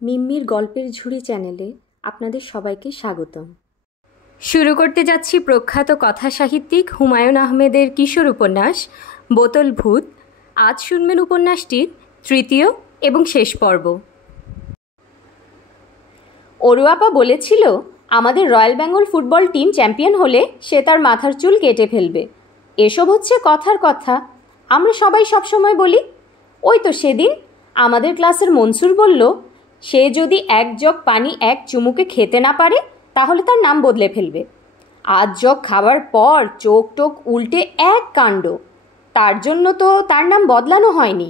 মিম্মির গল্পের ঝুড়ি চ্যানেলে আপনাদের সবাইকে স্বাগতম। শুরু করতে যাচ্ছি প্রখ্যাত কথা সাহিত্যিক হুমায়ুন আহমেদের কিশোর উপন্যাস বোতল ভূত। আজ শুনবেন উপন্যাসটির তৃতীয় এবং শেষ পর্ব। অরুয়াপা বলেছিল আমাদের royal Bengal football team champion হলে সে তার মাথার চুল কেটে ফেলবে। এসব হচ্ছে কথার কথা, আমরা সবাই সবসময় বলি। ওই তো সেদিন আমাদের ক্লাসের মনসুর বলল সে যদি এক জগ পানি এক চুমুকে খেতে না পারে তাহলে তার নাম বদলে ফেলবে। আধ জগ খাবার পর চোখ টোক উল্টে এক কাণ্ড, তার জন্য তো তার নাম বদলানো হয়নি।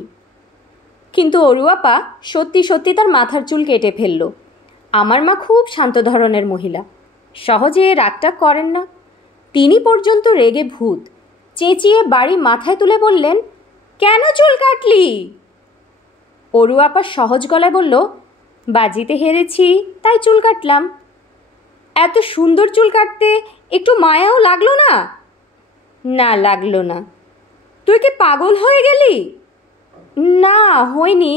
কিন্তু অরুয়াপা সত্যি সত্যি তার মাথার চুল কেটে ফেলল। আমার মা খুব শান্ত ধরনের মহিলা, সহজে রাগটা করেন না। তিনি পর্যন্ত রেগে ভূত, চেঁচিয়ে বাড়ি মাথায় তুলে বললেন, কেন চুল কাটলি? অরুয়াপা সহজ গলায় বলল, বাজিতে হেরেছি তাই চুল কাটলাম। এত সুন্দর চুল কাটতে একটু মায়াও লাগলো না? না, লাগলো না। তুই কি পাগল হয়ে গেলি? না, হয়নি,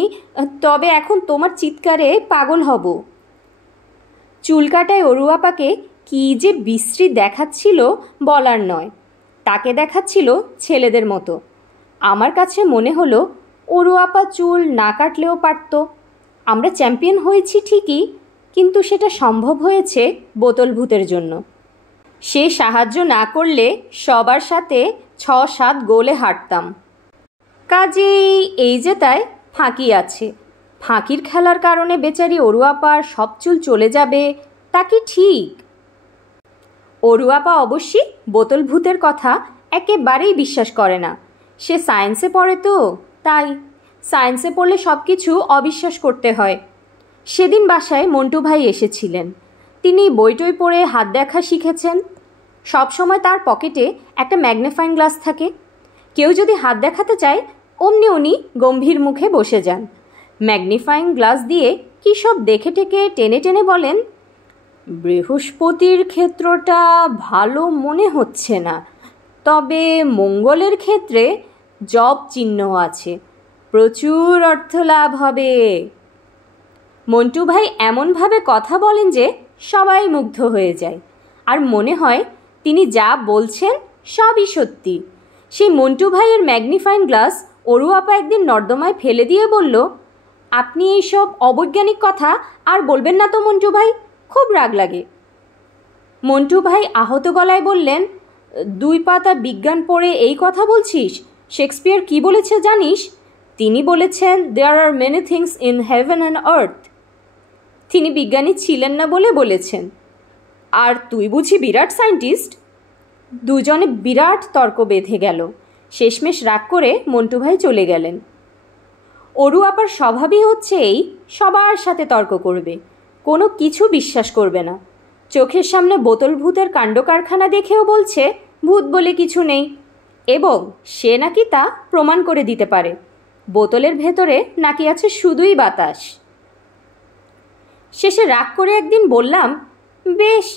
তবে এখন তোমার চিৎকারে পাগল হব। চুল কাটায় অরুয়াপাকে কি যে বিশ্রী দেখাচ্ছিল বলার নয়। তাকে দেখাচ্ছিল ছেলেদের মতো। আমার কাছে মনে হলো অরুয়াপা চুল না কাটলেও পারত। আমরা চ্যাম্পিয়ন হয়েছি ঠিকই, কিন্তু সেটা সম্ভব হয়েছে বোতল ভূতের জন্য। সে সাহায্য না করলে সবার সাথে 6-7 গোলে হারতাম। কাজেই এই জেতায় ফাঁকি আছে। ফাঁকির খেলার কারণে বেচারি অরুয়াপার সব চুল চলে যাবে তা কি ঠিক? অরুয়াপা অবশ্যই বোতল ভূতের কথা একেবারেই বিশ্বাস করে না। সে সায়েন্সে পড়ে তো, তাই সায়েন্সে পড়লে সব কিছু অবিশ্বাস করতে হয়। সেদিন বাসায় মন্টু ভাই এসেছিলেন। তিনি বইটই পড়ে হাত দেখা শিখেছেন। সবসময় তার পকেটে একটা ম্যাগনিফাইং গ্লাস থাকে। কেউ যদি হাত দেখাতে চায় অমনি উনি গম্ভীর মুখে বসে যান। ম্যাগনিফাইং গ্লাস দিয়ে কী সব দেখে টেকে টেনে টেনে বলেন, বৃহস্পতির ক্ষেত্রটা ভালো মনে হচ্ছে না, তবে মঙ্গলের ক্ষেত্রে জব চিহ্ন আছে, প্রচুর অর্থ লাভ হবে। মন্টু ভাই এমনভাবে কথা বলেন যে সবাই মুগ্ধ হয়ে যায়, আর মনে হয় তিনি যা বলছেন সবই সত্যি। সেই মন্টু ভাইয়ের ম্যাগনিফাইং গ্লাস অরুয়াপা একদিন নর্দমায় ফেলে দিয়ে বলল, আপনি এইসব অবৈজ্ঞানিক কথা আর বলবেন না তো মন্টু ভাই, খুব রাগ লাগে। মন্টু ভাই আহত গলায় বললেন, 2 পাতা বিজ্ঞান পড়ে এই কথা বলছিস? শেক্সপিয়ার কি বলেছে জানিস? তিনি বলেছেন, there are many things in heaven and earth. তিনি বিজ্ঞানী ছিলেন না বলে বলেছেন। আর তুই বুঝি বিরাট সায়েন্টিস্ট? দুজনে বিরাট তর্ক বেঁধে গেল। শেষমেশ রাগ করে মন্টু ভাই চলে গেলেন। অরুয়াপার স্বভাবই হচ্ছে এই, সবার সাথে তর্ক করবে, কোনো কিছু বিশ্বাস করবে না। চোখের সামনে বোতল ভূতের কাণ্ড কারখানা দেখেও বলছে ভূত বলে কিছু নেই, এবং সে নাকি তা প্রমাণ করে দিতে পারে। বোতলের ভেতরে নাকি আছে শুধুই বাতাস। শেষে রাগ করে একদিন বললাম, বেশ,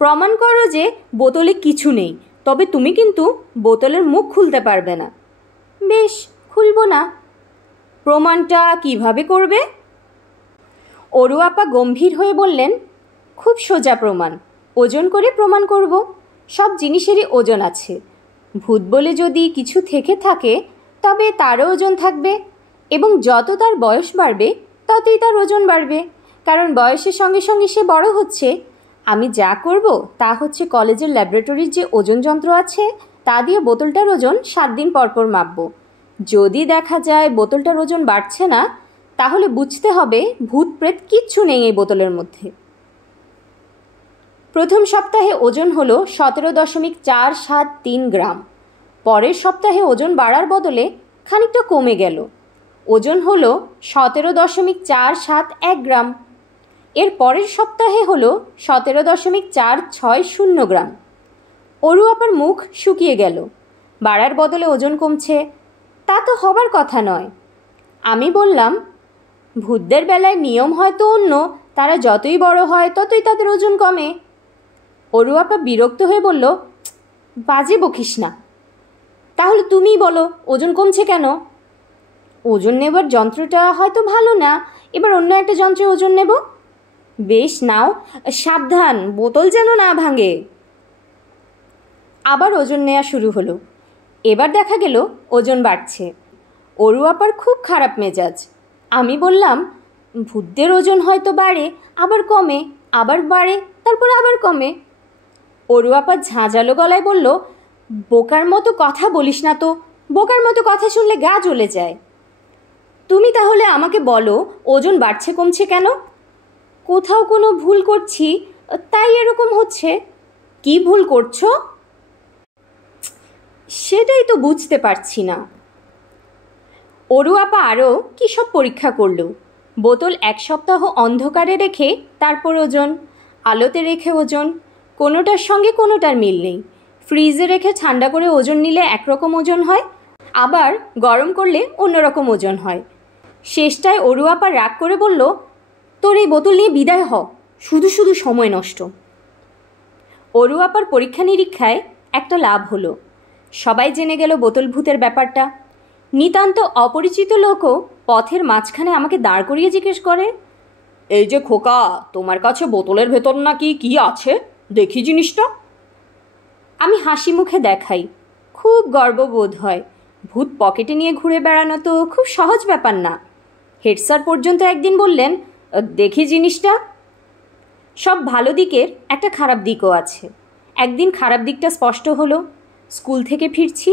প্রমাণ করো যে বোতলে কিছু নেই, তবে তুমি কিন্তু বোতলের মুখ খুলতে পারবে না। বেশ, খুলব না। প্রমাণটা কিভাবে করবে? অরুয়াপা গম্ভীর হয়ে বললেন, খুব সোজা প্রমাণ, ওজন করে প্রমাণ করব। সব জিনিসেরই ওজন আছে। ভূত বলে যদি কিছু থেকে থাকে তবে তারও ওজন থাকবে, এবং যত তার বয়স বাড়বে ততই তার ওজন বাড়বে, কারণ বয়সের সঙ্গে সঙ্গে সে বড় হচ্ছে। আমি যা করব তা হচ্ছে কলেজের ল্যাবরেটরির যে ওজন যন্ত্র আছে তা দিয়ে বোতলটার ওজন 7 দিন পরপর মাপব। যদি দেখা যায় বোতলটার ওজন বাড়ছে না, তাহলে বুঝতে হবে ভূত প্রেত কিচ্ছু নেই এই বোতলের মধ্যে। প্রথম সপ্তাহে ওজন হলো 17.473 গ্রাম। পরের সপ্তাহে ওজন বাড়ার বদলে খানিকটা কমে গেল, ওজন হলো 17.471 গ্রাম। এর পরের সপ্তাহে হলো 17.460 গ্রাম। অরুয়াপার মুখ শুকিয়ে গেল। বাড়ার বদলে ওজন কমছে, তা তো হবার কথা নয়। আমি বললাম, ভূতদের বেলায় নিয়ম হয়তো অন্য, তারা যতই বড় হয় ততই তাদের ওজন কমে। অরুয়াপা বিরক্ত হয়ে বলল, বাজে বকিস না। তাহলে তুমিই বলো ওজন কমছে কেন? ওজন নেবার যন্ত্রটা হয়তো ভালো না, এবার অন্য একটা যন্ত্রে ওজন নেব। বেশ, নাও, সাবধান বোতল যেন না ভাঙে। আবার ওজন নেওয়া শুরু হলো। এবার দেখা গেল ওজন বাড়ছে। অরু আপার খুব খারাপ মেজাজ। আমি বললাম, ভূতদের ওজন হয়তো বাড়ে, আবার কমে, আবার বাড়ে, তারপর আবার কমে। অরু আপা ঝাঁঝালো গলায় বলল, বোকার মতো কথা বলিস না তো, বোকার মতো কথা শুনলে গা জ্বলে যায়। তুমি তাহলে আমাকে বলো, ওজন বাড়ছে কমছে কেন? কোথাও কোনো ভুল করছি তাই এরকম হচ্ছে। কি ভুল করছো? সেটাই তো বুঝতে পারছি না। অরু আপা আরও কী সব পরীক্ষা করল। বোতল 1 সপ্তাহ অন্ধকারে রেখে তারপর ওজন, আলোতে রেখে ওজন, কোনোটার সঙ্গে কোনোটার মিল নেই। ফ্রিজে রেখে ঠান্ডা করে ওজন নিলে একরকম ওজন হয়, আবার গরম করলে অন্যরকম ওজন হয়। শেষটায় অরু আপা রাগ করে বলল, তোর এই বোতল নিয়ে বিদায় হ, শুধু শুধু সময় নষ্ট। অরু আপার পরীক্ষা নিরীক্ষায় একটা লাভ হলো। সবাই জেনে গেল বোতল ভূতের ব্যাপারটা। নিতান্ত অপরিচিত লোকও পথের মাঝখানে আমাকে দাঁড় করিয়ে জিজ্ঞেস করে, এই যে খোকা, তোমার কাছে বোতলের ভেতর নাকি কি আছে, দেখি জিনিসটা। আমি হাসি মুখে দেখাই। খুব গর্ববোধ হয়। ভূত পকেটে নিয়ে ঘুরে বেড়ানো তো খুব সহজ ব্যাপার না। হেড স্যার পর্যন্ত একদিন বললেন, দেখি জিনিসটা। সব ভালো দিকের একটা খারাপ দিকও আছে। একদিন খারাপ দিকটা স্পষ্ট হলো। স্কুল থেকে ফিরছি,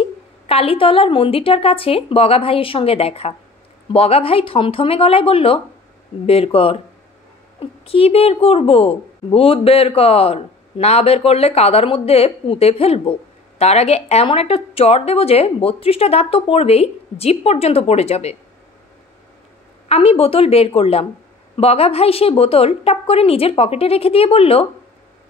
কালীতলার মন্দিরটার কাছে বগা ভাইয়ের সঙ্গে দেখা। বগা ভাই থমথমে গলায় বলল, বের কর। কি বের করব? ভূত বের কর, না বের করলে কাদার মধ্যে পুঁতে ফেলবো। তার আগে এমন একটা চড় দেবো যে 32টা দাঁত তো পড়বেই, জিভ পর্যন্ত পড়ে যাবে। আমি বোতল বের করলাম। বগা ভাই সেই বোতল টপ করে নিজের পকেটে রেখে দিয়ে বলল,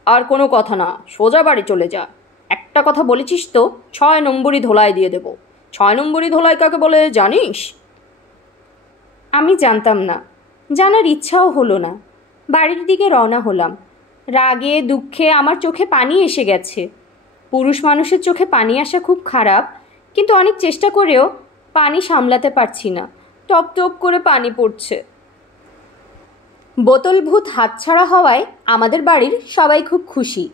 আর কোনো কথা না, সোজা বাড়ি চলে যা। একটা কথা বলেছিস তো, 6 নম্বরই ধোলাই দিয়ে দেব। 6 নম্বরই ধোলাই কাকে বলে জানিস? আমি জানতাম না, জানার ইচ্ছাও হলো না। বাড়ির দিকে রওনা হলাম। রাগে দুঃখে আমার চোখে পানি এসে গেছে। পুরুষ মানুষের চোখে পানি আসা খুব খারাপ, কিন্তু অনেক চেষ্টা করেও পানি সামলাতে পারছি না। টপ টপ করে পানি পড়ছে। বোতল ভূত হাতছাড়া হওয়ায় আমাদের বাড়ির সবাই খুব খুশি।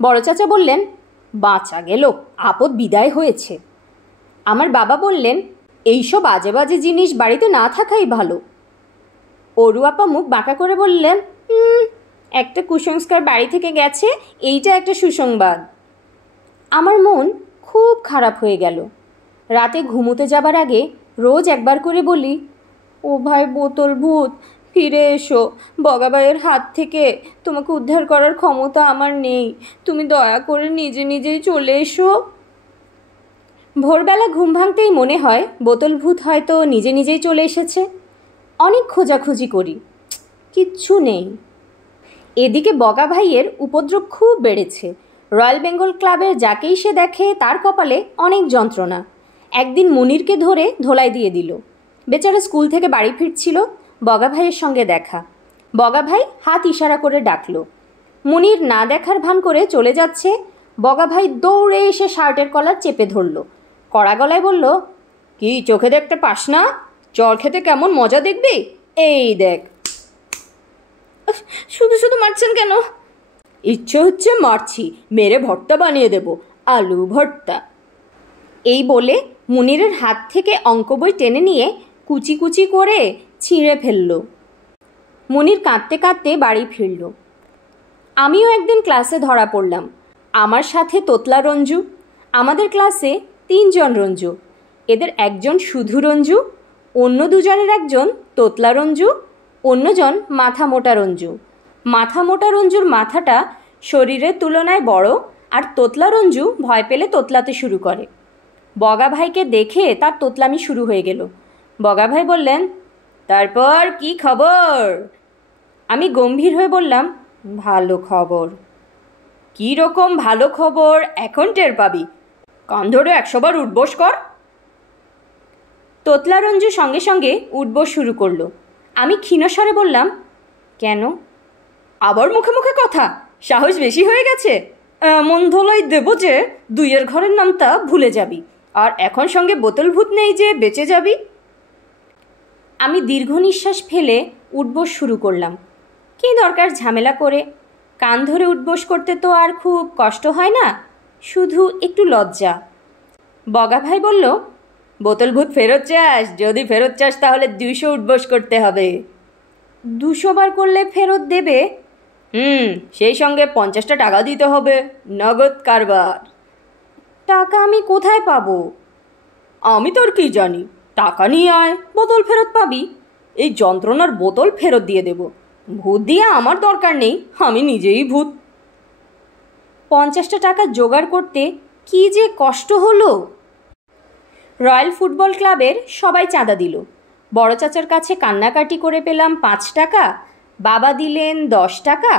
বড় চাচা বললেন, বাঁচা গেল, আপদ বিদায় হয়েছে। আমার বাবা বললেন, এইসব আজে বাজে জিনিস বাড়িতে না থাকাই ভালো। অরু আপা মুখ বাঁকা করে বললেন, একটা কুসংস্কার বাড়ি থেকে গেছে, এইটা একটা সুসংবাদ। আমার মন খুব খারাপ হয়ে গেল। রাতে ঘুমোতে যাবার আগে রোজ একবার করে বলি, ও ভাই বোতল ভূত, ফিরে এসো। বগাবাইয়ের হাত থেকে তোমাকে উদ্ধার করার ক্ষমতা আমার নেই, তুমি দয়া করে নিজে নিজেই চলে এসো। ভোরবেলা ঘুম ভাঙতেই মনে হয় বোতল ভূত হয়তো নিজে নিজেই চলে এসেছে। অনেক খোঁজাখুঁজি করি, কিচ্ছু নেই। এদিকে বগা ভাইয়ের উপদ্রব খুব বেড়েছে। রয়্যাল বেঙ্গল ক্লাবের যাকেই সে দেখে তার কপালে অনেক যন্ত্রণা। একদিন মুনিরকে ধরে ধোলাই দিয়ে দিল। বেচারা স্কুল থেকে বাড়ি ফিরছিল, বগা ভাইয়ের সঙ্গে দেখা। বগা ভাই হাত ইশারা করে ডাকলো। মুনির না দেখার ভান করে চলে যাচ্ছে। বগা ভাই দৌড়ে এসে শার্টের কলার চেপে ধরল। কড়া গলায় বলল, কি চোখে দেখতে পাস না? চল খেতে কেমন মজা দেখবি, এই দেখ। শুধু শুধু মারছেন কেন? ইচ্ছে হচ্ছে মারছি, মেরে ভর্তা বানিয়ে দেব, আলু ভর্তা। এই বলে মুনিরের হাত থেকে অঙ্ক বই টেনে নিয়ে কুচি কুচি করে ছিঁড়ে ফেলল। মুনির কাঁদতে কাঁদতে বাড়ি ফিরল। আমিও একদিন ক্লাসে ধরা পড়লাম। আমার সাথে তোতলা রঞ্জু। আমাদের ক্লাসে 3 জন রঞ্জু। এদের একজন শুধু রঞ্জু, অন্য 2 জনের একজন তোতলা রঞ্জু, অন্যজন মাথা মোটা রঞ্জু। মাথা মোটা রঞ্জুর মাথাটা শরীরের তুলনায় বড়, আর তোতলা রঞ্জু ভয় পেলে তোতলাতে শুরু করে। বগা ভাইকে দেখে তার তোতলামি শুরু হয়ে গেল। বগা ভাই বললেন, তারপর কি খবর? আমি গম্ভীর হয়ে বললাম, ভালো খবর। কী রকম ভালো খবর এখন টের পাবি, কান ধরে 100 বার উঠবোস কর। তোতলা রঞ্জু সঙ্গে সঙ্গে উঠবোস শুরু করলো। আমি ক্ষীণস্বরে বললাম, কেন? আবার মুখে মুখে কথা, সাহস বেশি হয়ে গেছে। এমন ধোলাই দেব যে 2-এর ঘরের নামটা ভুলে যাবি, আর এখন সঙ্গে বোতল ভূত নেই যে বেঁচে যাবি। আমি দীর্ঘ নিঃশ্বাস ফেলে উঠবোস শুরু করলাম। কী দরকার ঝামেলা করে? কান ধরে উঠবোস করতে তো আর খুব কষ্ট হয় না, শুধু একটু লজ্জা। বগা ভাই বলল, বোতল ভূত ফেরত চাস? যদি ফেরত চাস তাহলে 200 উঠবোস করতে হবে। 200 বার করলে ফেরত দেবে? সেই সঙ্গে 50টা টাকা দিতে হবে, নগদ কারবার। টাকা আমি কোথায় পাবো? আমি তোর কি জানি, টাকা নিয়ে আয়, বোতল ফেরত পাবি। এই যন্ত্রণার বোতল ফেরত দিয়ে দেব। ভূত দিয়ে আমার দরকার নেই, আমি নিজেই ভূত। 50টা টাকা জোগাড় করতে কি যে কষ্ট হলো। রয়্যাল ফুটবল ক্লাবের সবাই চাঁদা দিল। বড় চাচার কাছে কান্নাকাটি করে পেলাম 5 টাকা, বাবা দিলেন 10 টাকা,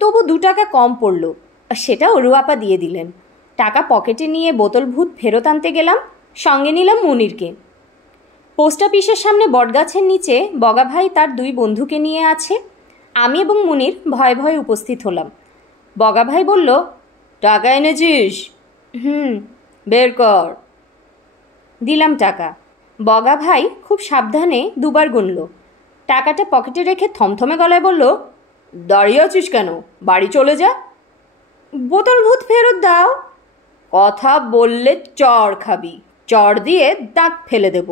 তবু 2 টাকা কম পড়ল, সেটা অরুয়াপা দিয়ে দিলেন। টাকা পকেটে নিয়ে বোতল ভূত ফেরত আনতে গেলাম, সঙ্গে নিলাম মুনিরকে। পোস্ট অফিসের সামনে বটগাছের নিচে বগা ভাই তার 2 বন্ধুকে নিয়ে আছে। আমি এবং মুনির ভয়ে ভয়ে উপস্থিত হলাম। বগা ভাই বলল, টাকা এনেছিস? বের কর। দিলাম টাকা। বগা ভাই খুব সাবধানে 2 বার গুনল। টাকাটা পকেটে রেখে থমথমে গলায় বলল, দাঁড়িয়ে আছিস কেন? বাড়ি চলে যা। বোতল ভূত ফেরত দাও। কথা বললে চড় খাবি, চড় দিয়ে দাঁত ফেলে দেব।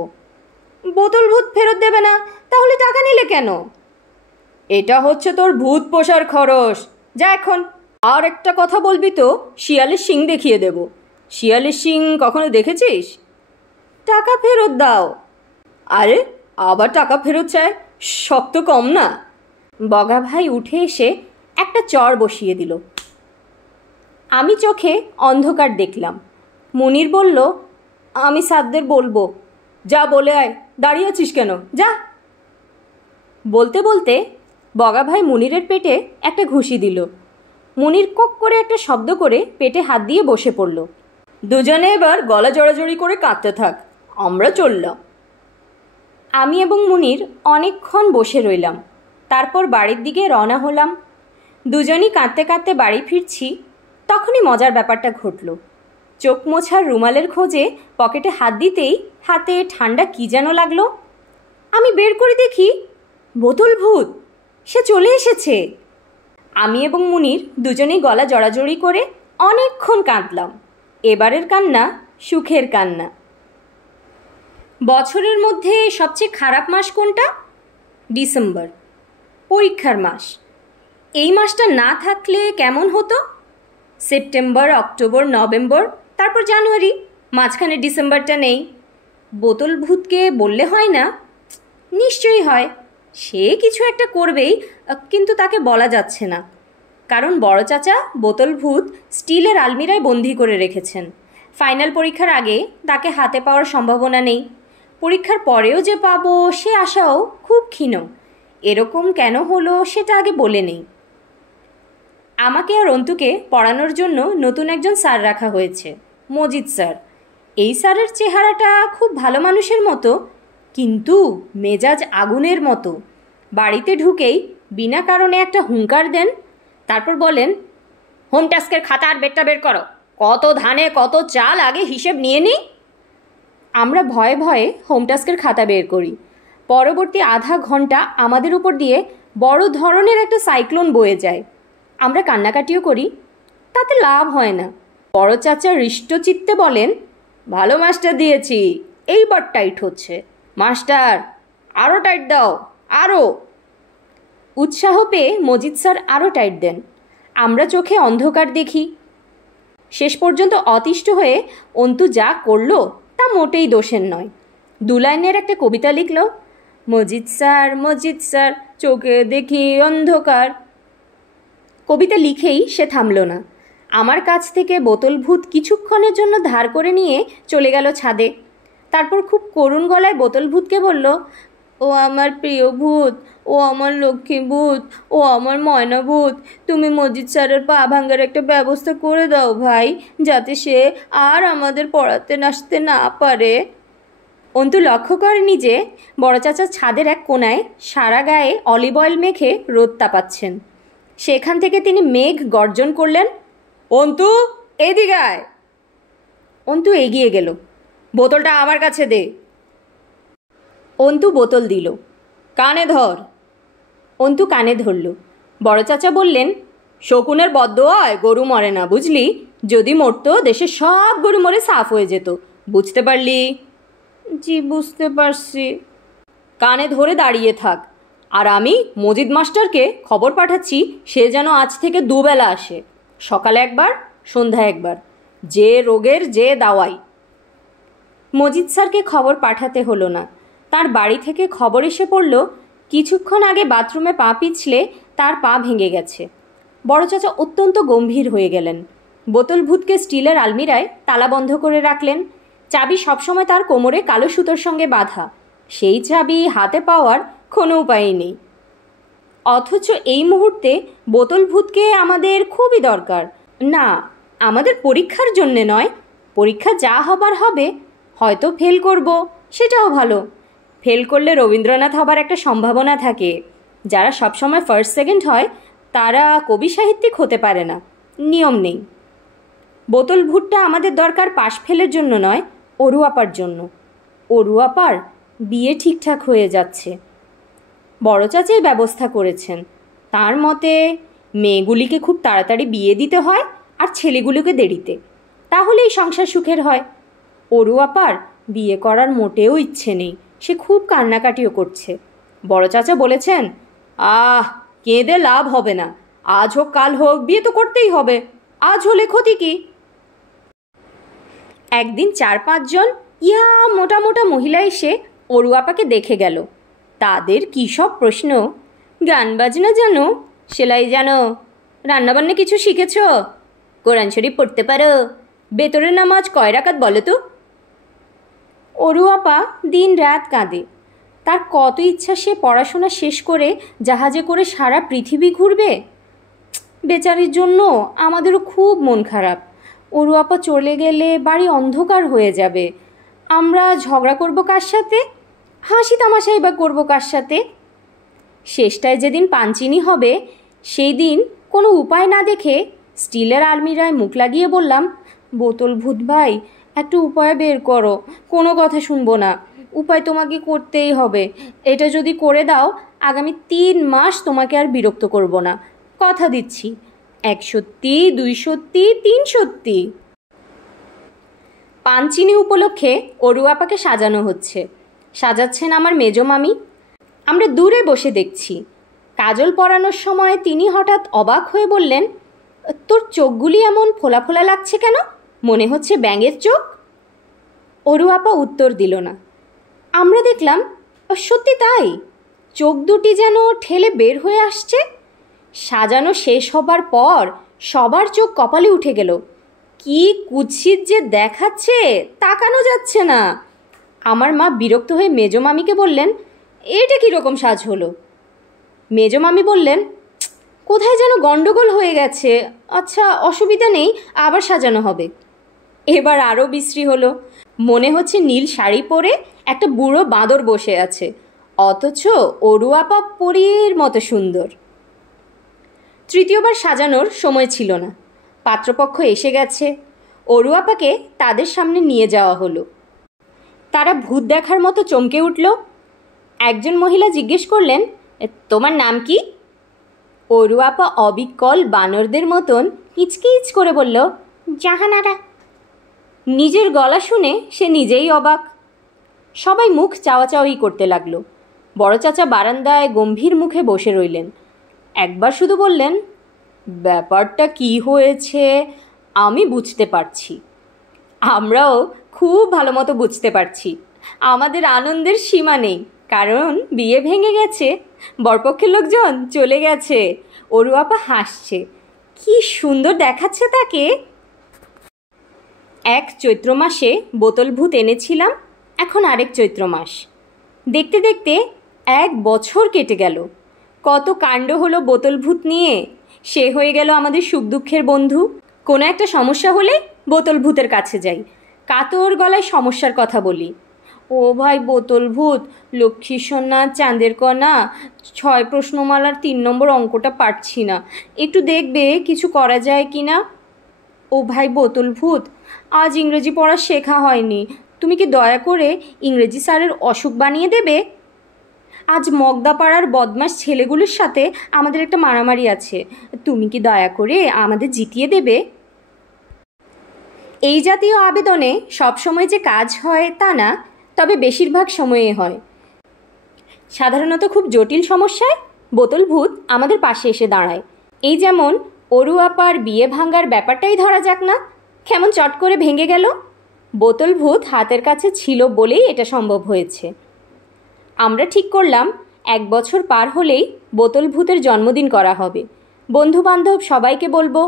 বোতল ভূত ফেরত দেবে না, তাহলে টাকা নিলে কেন? এটা হচ্ছে তোর ভূত পোষার খরচ, যা এখন। আর একটা কথা বলবি তো শিয়ালের শিং দেখিয়ে দেব। শিয়ালের শিং কখনো দেখেছিস? টাকা ফেরত দাও। আরে আবার টাকা ফেরত চায়, শক্ত কম না? বগা ভাই উঠে এসে একটা চড় বসিয়ে দিল। আমি চোখে অন্ধকার দেখলাম। মুনির বলল, আমি সাদদের বলবো। যা বলে আয়, দাঁড়িয়ে আছিস কেন, যা। বলতে বলতে বগা ভাই মুনিরের পেটে একটা ঘুষি দিল। মুনির কক করে একটা শব্দ করে পেটে হাত দিয়ে বসে পড়ল। দুজনে এবার গলা জড়াজড়ি করে কাঁদতে থাক, আমরা চললাম। আমি এবং মুনির অনেকক্ষণ বসে রইলাম, তারপর বাড়ির দিকে রওনা হলাম। দুজনই কাঁদতে কাঁদতে বাড়ি ফিরছি, তখনই মজার ব্যাপারটা ঘটল। চোখ মোছার রুমালের খোঁজে পকেটে হাত দিতেই হাতে ঠান্ডা কী যেন লাগলো। আমি বের করে দেখি বোতল ভূত, সে চলে এসেছে। আমি এবং মুনির দুজনেই গলা জড়াজড়ি করে অনেকক্ষণ কাঁদলাম। এবারের কান্না সুখের কান্না। বছরের মধ্যে সবচেয়ে খারাপ মাস কোনটা? ডিসেম্বর, পরীক্ষার মাস। এই মাসটা না থাকলে কেমন হতো? সেপ্টেম্বর, অক্টোবর, নভেম্বর, তারপর জানুয়ারি, মাঝখানে ডিসেম্বরটা নেই। বোতল ভূতকে বললে হয় না? নিশ্চয়ই হয়, সে কিছু একটা করবেই, কিন্তু তাকে বলা যাচ্ছে না, কারণ বড় চাচা বোতল ভূত স্টিলের আলমিরায় বন্দি করে রেখেছেন। ফাইনাল পরীক্ষার আগে তাকে হাতে পাওয়ার সম্ভাবনা নেই। পরীক্ষার পরেও যে পাবো সে আশাও খুব ক্ষীণ। এরকম কেন হলো সেটা আগে বলে নেই। আমাকে আর অন্তুকে পড়ানোর জন্য নতুন একজন স্যার রাখা হয়েছে, মজিদ স্যার। এই স্যারের চেহারাটা খুব ভালো মানুষের মতো, কিন্তু মেজাজ আগুনের মতো। বাড়িতে ঢুকেই বিনা কারণে একটা হুঙ্কার দেন, তারপর বলেন, হোম টাস্কের খাতা আর বেটটা বের করো, কত ধানে কত চাল আগে হিসেব নিয়ে নিই। আমরা ভয়ে ভয়ে হোম টাস্কের খাতা বের করি। পরবর্তী আধা ঘন্টা আমাদের উপর দিয়ে বড় ধরনের একটা সাইক্লোন বয়ে যায়। আমরা কান্নাকাটিও করি, তাতে লাভ হয় না। বড় চাচা হৃষ্টচিত্তে বলেন, ভালো মাস্টার দিয়েছি, এইবার টাইট হচ্ছে। মাস্টার আরও টাইট দাও, আরও। উৎসাহ পেয়ে মজিদ স্যার আরও টাইট দেন। আমরা চোখে অন্ধকার দেখি। শেষ পর্যন্ত অতিষ্ঠ হয়ে অন্তু যা করলো তা মোটেই দোষের নয়। 2 লাইনের একটা কবিতা লিখল, মজিদ স্যার চোখে দেখি অন্ধকার। কবিতা লিখেই সে থামল না। আমার কাছ থেকে বোতল ভূত কিছুক্ষণের জন্য ধার করে নিয়ে চলে গেল ছাদে। তারপর খুব করুণ গলায় বোতল ভূতকে বলল, ও আমার প্রিয় ভূত, ও আমার লক্ষ্মী ভূত, ও আমার ময়না ভূত, তুমি মজিদ স্যারের পা ভাঙার একটা ব্যবস্থা করে দাও ভাই, যাতে সে আর আমাদের পড়াতে আসতে না পারে। অন্তু লক্ষ্য করেনি যে বড় চাচা ছাদের এক কোনায় সারা গায়ে অলিভ অয়েল মেখে রোদ তাপাচ্ছেন। সেখান থেকে তিনি মেঘ গর্জন করলেন, অন্তু এদিকে আয়। অন্তু এগিয়ে গেল, বোতলটা আমার কাছে দে। অন্তু বোতল দিল, কানে ধর। অন্তু কানে ধরল। বড় চাচা বললেন, শকুনের বদদোয়ায় গরু মরে না, বুঝলি? যদি মরতো দেশের সব গরু মরে সাফ হয়ে যেত। বুঝতে পারলি? জি বুঝতে পারছি। কানে ধরে দাঁড়িয়ে থাক। আর আমি মজিদ মাস্টারকে খবর পাঠাচ্ছি, সে যেন আজ থেকে দুবেলা আসে, সকালে একবার, সন্ধ্যায় একবার, যে রোগের যে দাওয়াই। মজিদ স্যারকে খবর পাঠাতে হলো না। তার বাড়ি থেকে খবর এসে পড়ল কিছুক্ষণ আগে বাথরুমে পা পিছলে তার পা ভেঙে গেছে। বড় চাচা অত্যন্ত গম্ভীর হয়ে গেলেন। বোতল ভূতকে স্টিলের আলমিরায় তালা বন্ধ করে রাখলেন। চাবি সবসময় তার কোমরে কালো সুতোর সঙ্গে বাঁধা। সেই চাবি হাতে পাওয়ার কোনো উপায়ই নেই। অথচ এই মুহূর্তে বোতল ভূতকে আমাদের খুবই দরকার। না, আমাদের পরীক্ষার জন্যে নয়, পরীক্ষা যা হবার হবে, হয়তো ফেল করব, সেটাও ভালো। ফেল করলে রবীন্দ্রনাথ হবার একটা সম্ভাবনা থাকে। যারা সবসময় ফার্স্ট সেকেন্ড হয় তারা কবি সাহিত্যিক হতে পারে না, নিয়ম নেই। বোতল ভূতটা আমাদের দরকার পাশ ফেলের জন্য নয়, অরু আপার জন্য। অরু আপার বিয়ে ঠিকঠাক হয়ে যাচ্ছে, বড় চাচাই ব্যবস্থা করেছেন। তার মতে মেয়েগুলিকে খুব তাড়াতাড়ি বিয়ে দিতে হয় আর ছেলেগুলোকে দেরিতে, তাহলেই সংসার সুখের হয়। অরু আপার বিয়ে করার মোটেও ইচ্ছে নেই, সে খুব কান্নাকাটিও করছে। বড় চাচা বলেছেন, কেঁদে লাভ হবে না, আজ হোক কাল হোক বিয়ে তো করতেই হবে, আজ হলে ক্ষতি কি? একদিন 4-5 জন মোটা মোটা মহিলা এসে অরু আপাকে দেখে গেল। তাদের কী সব প্রশ্ন! গান বাজনা জানো? সেলাই জানো? রান্নাবান্না কিছু শিখেছ? কোরআন শরীফ পড়তে পারো? বেতরের নামাজ কয় রাকাত বলো তো? অরু আপা দিন রাত কাঁদে। তার কত ইচ্ছা সে পড়াশোনা শেষ করে জাহাজে করে সারা পৃথিবী ঘুরবে। বেচারির জন্য আমাদেরও খুব মন খারাপ। অরু আপা চলে গেলে বাড়ি অন্ধকার হয়ে যাবে। আমরা ঝগড়া করব কার সাথে? হাসি তামাশাই বা করবো কার সাথে? শেষটায় যেদিন পাঞ্চিনি হবে সেই দিন কোনো উপায় না দেখে স্টিলের আলমিরায় মুখ লাগিয়ে বললাম, বোতল ভূত ভাই, একটু উপায় বের করো, কোনো কথা শুনবো না, উপায় তোমাকে করতেই হবে। এটা যদি করে দাও আগামী 3 মাস তোমাকে আর বিরক্ত করব না, কথা দিচ্ছি। 1 সত্যি, 2 সত্যি, 3 সত্যি। পাঞ্চিনি উপলক্ষে অরু আপাকে সাজানো হচ্ছে। সাজাচ্ছেন আমার মেজো মামি। আমরা দূরে বসে দেখছি। কাজল পরানোর সময় তিনি হঠাৎ অবাক হয়ে বললেন, তোর চোখগুলি এমন ফোলা ফোলা লাগছে কেন? মনে হচ্ছে ব্যাঙের চোখ। অরু আপা উত্তর দিল না। আমরা দেখলাম সত্যি তাই, চোখ দুটি যেন ঠেলে বের হয়ে আসছে। সাজানো শেষ হবার পর সবার চোখ কপালে উঠে গেল। কি কুৎসিত যে দেখাচ্ছে, তাকানো যাচ্ছে না। আমার মা বিরক্ত হয়ে মেজো মামিকে বললেন, এটা কীরকম সাজ হলো? মেজো মামি বললেন, কোথায় যেন গন্ডগোল হয়ে গেছে। আচ্ছা, অসুবিধা নেই, আবার সাজানো হবে। এবার আরও বিশ্রী হলো। মনে হচ্ছে নীল শাড়ি পরে একটা বুড়ো বাঁদর বসে আছে, অথচ অরু আপা পরীর মতো সুন্দর। তৃতীয়বার সাজানোর সময় ছিল না। পাত্রপক্ষ এসে গেছে। অরু আপাকে তাদের সামনে নিয়ে যাওয়া হলো। তারা ভূত দেখার মতো চমকে উঠল। একজন মহিলা জিজ্ঞেস করলেন, তোমার নাম কি? অরু আপা অবিকল বানরদের মতন কিচকিচ করে বলল, জাহানারা। নিজের গলা শুনে সে নিজেই অবাক। সবাই মুখ চাওয়াচাওয়ি করতে লাগলো। বড় চাচা বারান্দায় গম্ভীর মুখে বসে রইলেন। একবার শুধু বললেন, ব্যাপারটা কি হয়েছে আমি বুঝতে পারছি। আমরাও খুব ভালো মতো বুঝতে পারছি। আমাদের আনন্দের সীমা নেই, কারণ বিয়ে ভেঙে গেছে, বরপক্ষের লোকজন চলে গেছে। অরু আপা হাসছে, কি সুন্দর দেখাচ্ছে তাকে। এক চৈত্র মাসে বোতল ভূত এনেছিলাম, এখন আরেক চৈত্র মাস। দেখতে দেখতে 1 বছর কেটে গেল। কত কাণ্ড হলো বোতল ভূত নিয়ে। সে হয়ে গেল আমাদের সুখ দুঃখের বন্ধু। কোনো একটা সমস্যা হলে বোতল ভূতের কাছে যাই, কাতর গলায় সমস্যার কথা বলি। ও ভাই বোতল ভূত, লক্ষ্মী সোনা, চাঁদের কণা, 6 প্রশ্নমালার 3 নম্বর অঙ্কটা পারছি না, একটু দেখবে কিছু করা যায় কি না? ও ভাই বোতল ভূত, আজ ইংরেজি পড়া শেখা হয়নি, তুমি কি দয়া করে ইংরেজি স্যারের অসুখ বানিয়ে দেবে? আজ মগদাপাড়ার বদমাস ছেলেগুলোর সাথে আমাদের একটা মারামারি আছে, তুমি কি দয়া করে আমাদের জিতিয়ে দেবে? এই জাতীয় আবেদনে সবসময় যে কাজ হয় তা না, তবে বেশিরভাগ সময়ে হয়। সাধারণত খুব জটিল সমস্যায় বোতল ভূত আমাদের পাশে এসে দাঁড়ায়। এই যেমন অরু আপার বিয়ে ভাঙার ব্যাপারটাই ধরা যাক না, কেমন চট করে ভেঙে গেল। বোতল ভূত হাতের কাছে ছিল বলেই এটা সম্ভব হয়েছে। আমরা ঠিক করলাম 1 বছর পার হলেই বোতল ভূতের জন্মদিন করা হবে। বন্ধুবান্ধব সবাইকে বলবো,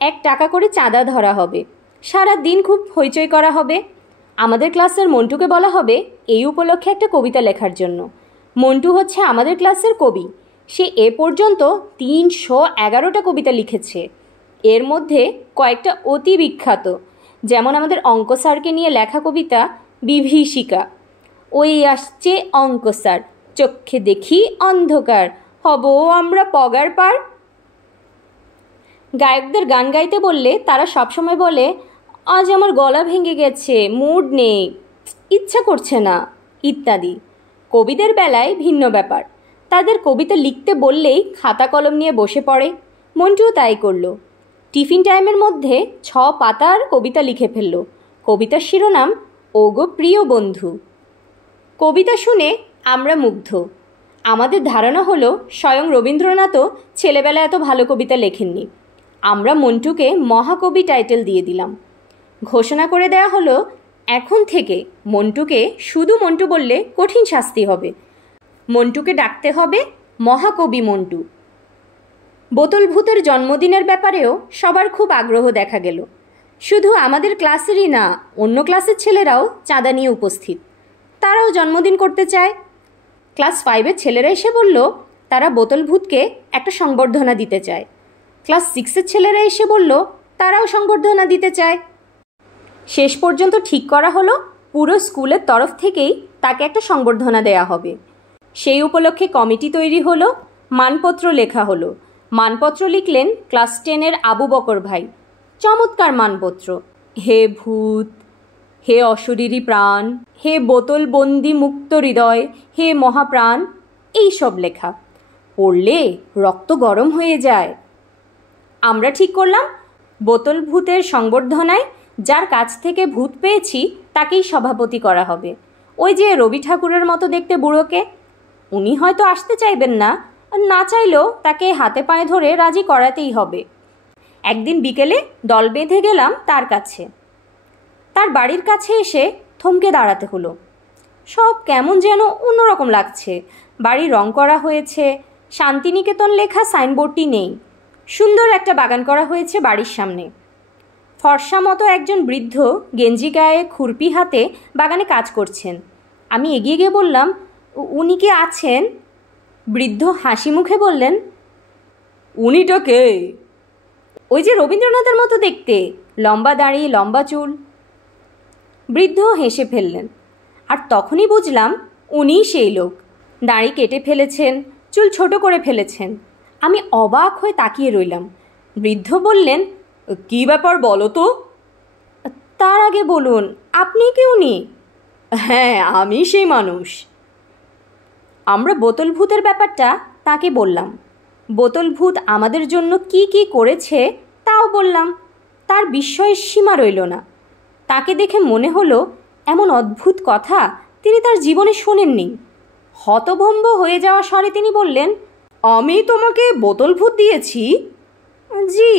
1 টাকা করে চাঁদা ধরা হবে, সারা দিন খুব হইচই করা হবে। আমাদের ক্লাসের মন্টুকে বলা হবে এই উপলক্ষে একটা কবিতা লেখার জন্য। মন্টু হচ্ছে আমাদের ক্লাসের কবি, সে এ পর্যন্ত 311টা কবিতা লিখেছে। এর মধ্যে কয়েকটা অতি বিখ্যাত, যেমন আমাদের অঙ্ক স্যারকে নিয়ে লেখা কবিতা বিভীষিকা। ওই আসছে অঙ্ক স্যার, চোখে দেখি অন্ধকার, হব আমরা পগার পার। গায়কদের গান গাইতে বললে তারা সবসময় বলে, আজ আমার গলা ভেঙে গেছে, মুড নেই, ইচ্ছা করছে না, ইত্যাদি। কবিদের বেলায় ভিন্ন ব্যাপার, তাদের কবিতা লিখতে বললেই খাতা কলম নিয়ে বসে পড়ে। মন্টুও তাই করলো। টিফিন টাইমের মধ্যে 6 পাতার কবিতা লিখে ফেলল। কবিতার শিরোনাম ওগো প্রিয় বন্ধু। কবিতা শুনে আমরা মুগ্ধ। আমাদের ধারণা হলো স্বয়ং রবীন্দ্রনাথও ছেলেবেলায় এত ভালো কবিতা লেখেননি। আমরা মন্টুকে মহাকবি টাইটেল দিয়ে দিলাম। ঘোষণা করে দেয়া হলো এখন থেকে মন্টুকে শুধু মন্টু বললে কঠিন শাস্তি হবে। মন্টুকে ডাকতে হবে মহাকবি মন্টু। বোতল ভূতের জন্মদিনের ব্যাপারেও সবার খুব আগ্রহ দেখা গেল। শুধু আমাদের ক্লাসেরই না, অন্য ক্লাসের ছেলেরাও চাঁদা নিয়ে উপস্থিত। তারাও জন্মদিন করতে চায়। ক্লাস 5-এর ছেলেরা এসে বলল তারা বোতল ভূতকে একটা সংবর্ধনা দিতে চায়। ক্লাস 6-এর ছেলেরা এসে বলল তারাও সংবর্ধনা দিতে চায়। শেষ পর্যন্ত ঠিক করা হলো পুরো স্কুলের তরফ থেকেই তাকে একটা সংবর্ধনা দেয়া হবে। সেই উপলক্ষে কমিটি তৈরি হলো, মানপত্র লেখা হলো। মানপত্র লিখলেন ক্লাস 10-এর আবু বকর ভাই। চমৎকার মানপত্র। হে ভূত, হে অশরীরী প্রাণ, হে বোতলবন্দি মুক্ত হৃদয়, হে মহাপ্রাণ, এই সব লেখা। পড়লে রক্ত গরম হয়ে যায়। আমরা ঠিক করলাম বোতল ভূতের সংবর্ধনায় যার কাছ থেকে ভূত পেয়েছি তাকেই সভাপতি করা হবে। ওই যে রবি ঠাকুরের মতো দেখতে বুড়োকে। উনি হয়তো আসতে চাইবেন না, না চাইলেও তাকে হাতে পায়ে ধরে রাজি করাতেই হবে। একদিন বিকেলে দল বেঁধে গেলাম তার কাছে। তার বাড়ির কাছে এসে থমকে দাঁড়াতে হলো। সব কেমন যেন অন্যরকম লাগছে। বাড়ি রং করা হয়েছে, শান্তিনিকেতন লেখা সাইনবোর্ডটি নেই। সুন্দর একটা বাগান করা হয়েছে বাড়ির সামনে। ফর্সা মতো একজন বৃদ্ধ গেঞ্জি গায়ে খুরপি হাতে বাগানে কাজ করছেন। আমি এগিয়ে গিয়ে বললাম, উনি কি আছেন? বৃদ্ধ হাসি মুখে বললেন, উনিটা কে? ওই যে রবীন্দ্রনাথের মতো দেখতে, লম্বা দাড়ি, লম্বা চুল। বৃদ্ধ হেসে ফেললেন। আর তখনই বুঝলাম উনিই সেই লোক। দাড়ি কেটে ফেলেছেন, চুল ছোট করে ফেলেছেন। আমি অবাক হয়ে তাকিয়ে রইলাম। বৃদ্ধ বললেন, কি ব্যাপার বলো তো? তার আগে বলুন, আপনি কি উনি? হ্যাঁ, আমি সেই মানুষ। আমরা বোতল ভূতের ব্যাপারটা তাকে বললাম। বোতল ভূত আমাদের জন্য কি কি করেছে তাও বললাম। তার বিস্ময়ের সীমা রইল না। তাকে দেখে মনে হলো এমন অদ্ভুত কথা তিনি তার জীবনে শোনেননি। হতভম্ব হয়ে যাওয়া স্বরে তিনি বললেন, আমি তোমাকে বোতল ভূত দিয়েছি? জি।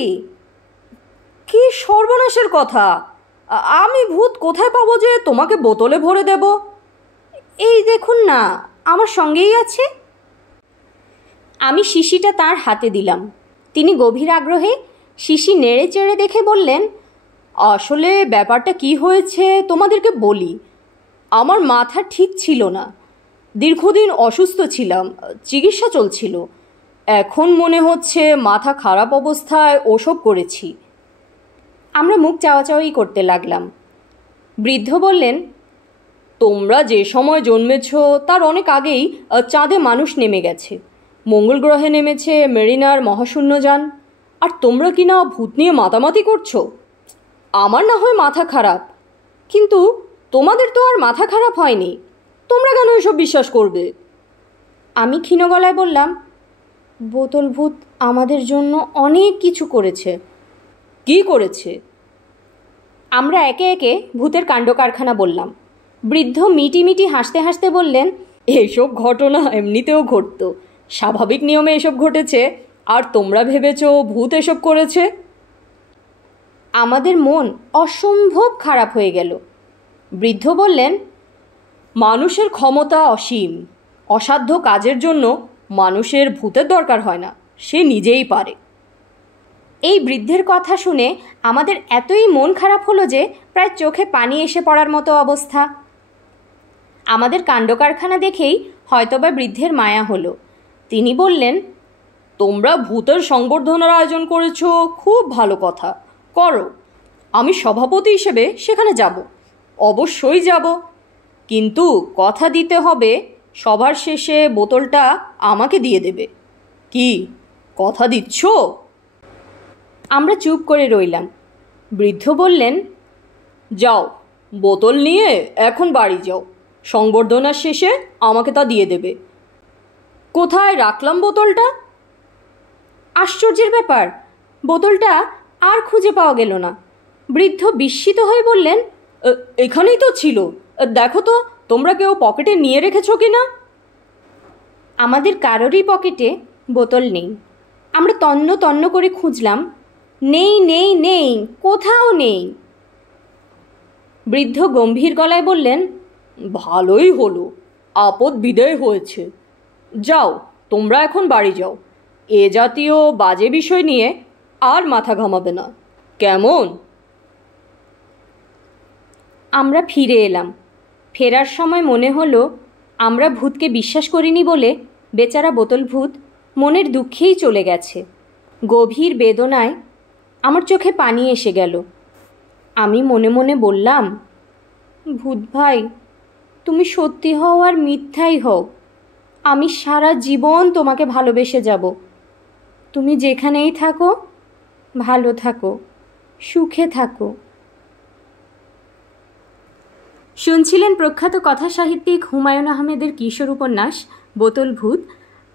কি সর্বনাশের কথা! আমি ভূত কোথায় পাবো যে তোমাকে বোতলে ভরে দেব? এই দেখুন না, আমার সঙ্গেই আছে। আমি শিশিটা তার হাতে দিলাম। তিনি গভীর আগ্রহে শিশি নেড়ে চেড়ে দেখে বললেন, আসলে ব্যাপারটা কি হয়েছে তোমাদেরকে বলি। আমার মাথা ঠিক ছিল না, দীর্ঘদিন অসুস্থ ছিলাম, চিকিৎসা চলছিল। এখন মনে হচ্ছে মাথা খারাপ অবস্থায় ওসব করেছি। আমরা মুখ চাওয়াচাওয়ি করতে লাগলাম। বৃদ্ধ বললেন, তোমরা যে সময় জন্মেছ তার অনেক আগেই চাঁদে মানুষ নেমে গেছে, মঙ্গল গ্রহে নেমেছে মেরিনার মহাশূন্যযান, আর তোমরা কিনা ভূত নিয়ে মাতামাতি করছো। আমার না হয় মাথা খারাপ, কিন্তু তোমাদের তো আর মাথা খারাপ হয়নি, তোমরা কেন এসব বিশ্বাস করবে? আমি ক্ষীণ গলায় বললাম, বোতল ভূত আমাদের জন্য অনেক কিছু করেছে। কি করেছে? আমরা একে একে ভূতের কাণ্ড কারখানা বললাম। বৃদ্ধ মিটি মিটি হাসতে হাসতে বললেন, এইসব ঘটনা এমনিতেও ঘটত, স্বাভাবিক নিয়মে এসব ঘটেছে, আর তোমরা ভেবেছ ভূত এসব করেছে। আমাদের মন অসম্ভব খারাপ হয়ে গেল। বৃদ্ধ বললেন, মানুষের ক্ষমতা অসীম, অসাধ্য কাজের জন্য মানুষের ভূতের দরকার হয় না, সে নিজেই পারে। এই বৃদ্ধের কথা শুনে আমাদের এতই মন খারাপ হলো যে প্রায় চোখে পানি এসে পড়ার মতো অবস্থা। আমাদের কাণ্ডকারখানা দেখেই হয়তোবা বৃদ্ধের মায়া হলো। তিনি বললেন, তোমরা ভূতের সংবর্ধনার আয়োজন করেছো, খুব ভালো কথা, করো। আমি সভাপতি হিসেবে সেখানে যাব, অবশ্যই যাব, কিন্তু কথা দিতে হবে সবার শেষে বোতলটা আমাকে দিয়ে দেবে। কি কথা দিচ্ছ? আমরা চুপ করে রইলাম। বৃদ্ধ বললেন, যাও, বোতল নিয়ে এখন বাড়ি যাও, সংবর্ধনার শেষে আমাকে তা দিয়ে দেবে। কোথায় রাখলাম বোতলটা? আশ্চর্যের ব্যাপার, বোতলটা আর খুঁজে পাওয়া গেল না। বৃদ্ধ বিস্মিত হয়ে বললেন, এখানেই তো ছিল, দেখো তো তোমরা কেউ পকেটে নিয়ে রেখেছ কি না। আমাদের কারোরই পকেটে বোতল নেই। আমরা তন্ন তন্ন করে খুঁজলাম, নেই নেই নেই, কোথাও নেই। বৃদ্ধ গম্ভীর গলায় বললেন, ভালোই হলো, আপদ বিদায় হয়েছে। যাও, তোমরা এখন বাড়ি যাও, এ জাতীয় বাজে বিষয় নিয়ে আর মাথা ঘামাবে না, কেমন? আমরা ফিরে এলাম। ফেরার সময় মনে হলো আমরা ভূতকে বিশ্বাস করিনি বলে বেচারা বোতল ভূত মনের দুঃখেই চলে গেছে। গভীর বেদনায় আমার চোখে পানি এসে গেল। আমি মনে মনে বললাম, ভূত ভাই, তুমি সত্যি হও আর মিথ্যাই হও, আমি সারা জীবন তোমাকে ভালোবেসে যাব। তুমি যেখানেই থাকো ভালো থাকো, সুখে থাকো। শুনছিলেন প্রখ্যাত কথা সাহিত্যিক হুমায়ুন আহমেদের কিশোর উপন্যাস বোতল ভূত।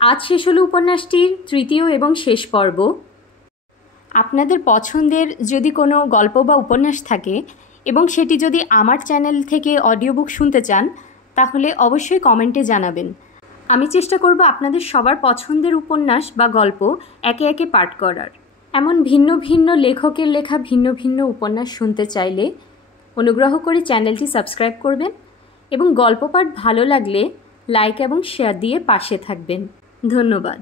আজ শেষ হলো উপন্যাসটির তৃতীয় এবং শেষ পর্ব। আপনাদের পছন্দের যদি কোনো গল্প বা উপন্যাস থাকে এবং সেটি যদি আমার চ্যানেল থেকে অডিও বুক শুনতে চান, তাহলে অবশ্যই কমেন্টে জানাবেন। আমি চেষ্টা করব আপনাদের সবার পছন্দের উপন্যাস বা গল্প একে একে পাঠ করার। এমন ভিন্ন ভিন্ন লেখকের লেখা ভিন্ন ভিন্ন উপন্যাস শুনতে চাইলে অনুগ্রহ করে চ্যানেলটি সাবস্ক্রাইব করবেন এবং গল্প পাঠ ভালো লাগলে লাইক এবং শেয়ার দিয়ে পাশে থাকবেন। ধন্যবাদ।